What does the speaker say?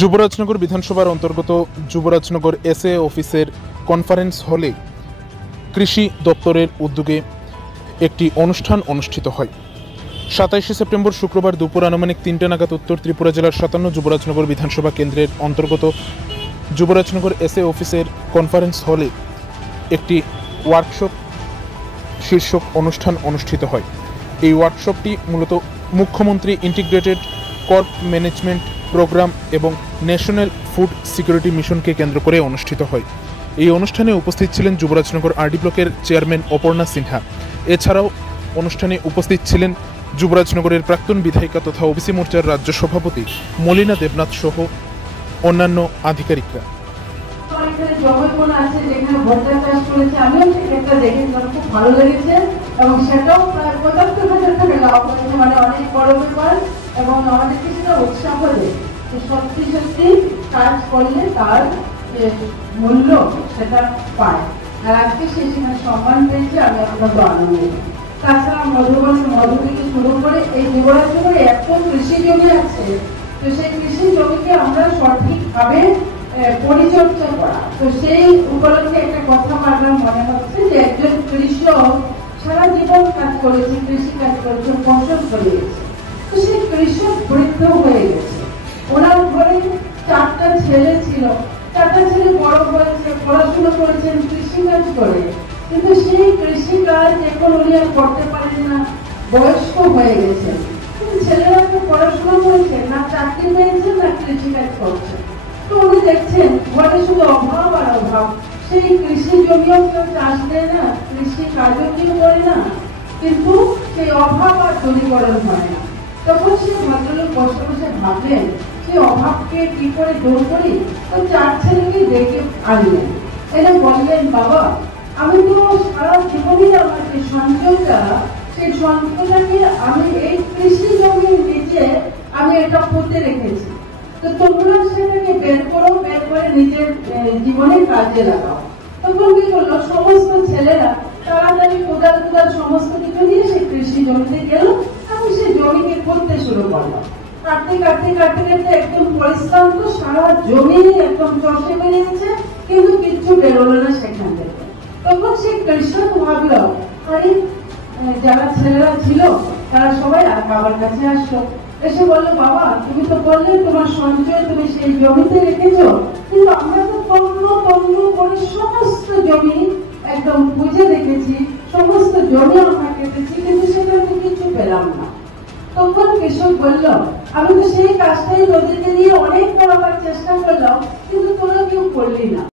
যুবরাজনগর বিধানসভার অন্তর্গত যুবরাজনগর এসএ অফিসের কনফারেন্স হলে কৃষি দপ্তরের উদ্যোগে একটি অনুষ্ঠান অনুষ্ঠিত হয়। 27 সেপ্টেম্বর শুক্রবার দুপুর আনুমানিক 3টা নাগাদ উত্তর ত্রিপুরা জেলার 57 যুবরাজনগর বিধানসভা কেন্দ্রের অন্তর্গত যুবরাজনগর এসএ অফিসের কনফারেন্স হলে একটি ওয়ার্কশপ শীর্ষক অনুষ্ঠান অনুষ্ঠিত হয়। এই ওয়ার্কশপটি মূলত মুখ্যমন্ত্রী ইন্টিগ্রেটেড কর্প ম্যানেজমেন্ট প্রোগ্রাম এবং ন্যাশনাল ফুড সিকিউরিটি মিশনকে কেন্দ্র করে অনুষ্ঠিত হয়। এই অনুষ্ঠানে উপস্থিত ছিলেন যুবরাজনগর আরডি ব্লকের চেয়ারম্যান অপর্ণা সিনহা। এছাড়াও অনুষ্ঠানে উপস্থিত ছিলেন যুবরাজনগরের প্রাক্তন বিধায়িকা তথা ওবিসি মোর্চার রাজ্য সভাপতি মলিনা দেবনাথ সহ অন্যান্য আধিকারিকরা। এবং সেটাও প্রায় ৭৫,০০০ টাকা লাভ হয়েছে, মানে অনেক বড় ব্যাপার এবং আমাদেরকে সেটা উৎসাহ দেয়। সত্যি সত্যি কাজ করলে তার যে মূল্য সেটা পায়। আর আজকে সে সেখানে সম্মান পেয়েছে, আমি অত্যন্ত আনন্দিত। তাছাড়া মধুবনের মধু থেকে শুরু করে এই যুবরাজনগরে এত কৃষি জমি আছে, তো সেই কৃষি জমিকে আমরা সঠিকভাবে পরিচর্যা করা, তো সেই উপলক্ষে একটা কথা বারবার মনে হচ্ছে যে একজন কৃষক সারা জীবন কাজ করেছে, কৃষি কাজ করেছে, ফসল ফলিয়েছে, তো সেই কৃষক বৃদ্ধ হয়ে গেছে। ওনার ঘরে 4টা ছেলে ছিল, 4টা ছেলে বড় হয়েছে, পড়াশোনা করেছেন কৃষিকাজ করে, কিন্তু সেই কৃষিকাজ এখন উনি আর করতে পারেন না, বয়স্ক হয়ে গেছেন। কিন্তু ছেলেরা তো পড়াশোনা করেছেন না, চাকরি পেয়েছেন না, কৃষিকাজ করছেন। তো উনি দেখছেন ঘরে শুধু অভাব আর অভাব। সেই কৃষি জমিও কেউ চাষ দেয় না, কৃষি কাজও কেউ করে না, কিন্তু সেই অভাব আর দূরীকরণ হয় না। তখন সে ভদ্রলোক বসে বসে ভাবলেন সেই অভাবকে কি করে দূর করি। তো 4 ছেলেকে ডেকে আনলেন, এনে বললেন, বাবা আমি তো সারা জীবনই আমার যে সঞ্চয়টা, সেই সঞ্চয়টাকে আমি এই কৃষি জমির নিচে আমি এটা পুঁতে রেখেছি, তো তোমরা সেটাকে বের করো, বের করে নিজের জীবনে কাজে লাগাও। তখন কি করলো, সমস্ত ছেলেরা তাড়াতাড়ি কোদাল সমস্ত কিছু নিয়ে সেই কৃষি জমিতে গেল এবং সেই জমিকে করতে শুরু করলো। কাটতে কাটতে কাটতে কাটতে একদম পরিশ্রান্ত, সারা জমি একদম চষে বেরিয়েছে, কিন্তু কিচ্ছু বেরোলো না সেখান থেকে। তখন সেই কৃষক ভাবলো, আরে যারা ছেলেরা ছিল তারা সবাই বাবার কাছে আসলো, এসে বললো, বাবা তুমি তো বললে তোমার সঞ্চয় তুমি সেই জমিতে রেখেছো, কিন্তু আমরা তো তন্ন করে সমস্ত জমি একদম বুঝে রেখেছি, সমস্ত জমি আমরা কেটেছি, কিন্তু সেটাতে কিছু পেলাম না। তখন কৃষক বলল, আমি তো সেই কাজটাই নদীতে নিয়ে অনেক করাবার চেষ্টা করলাম, কিন্তু তোরা কেউ করলি না।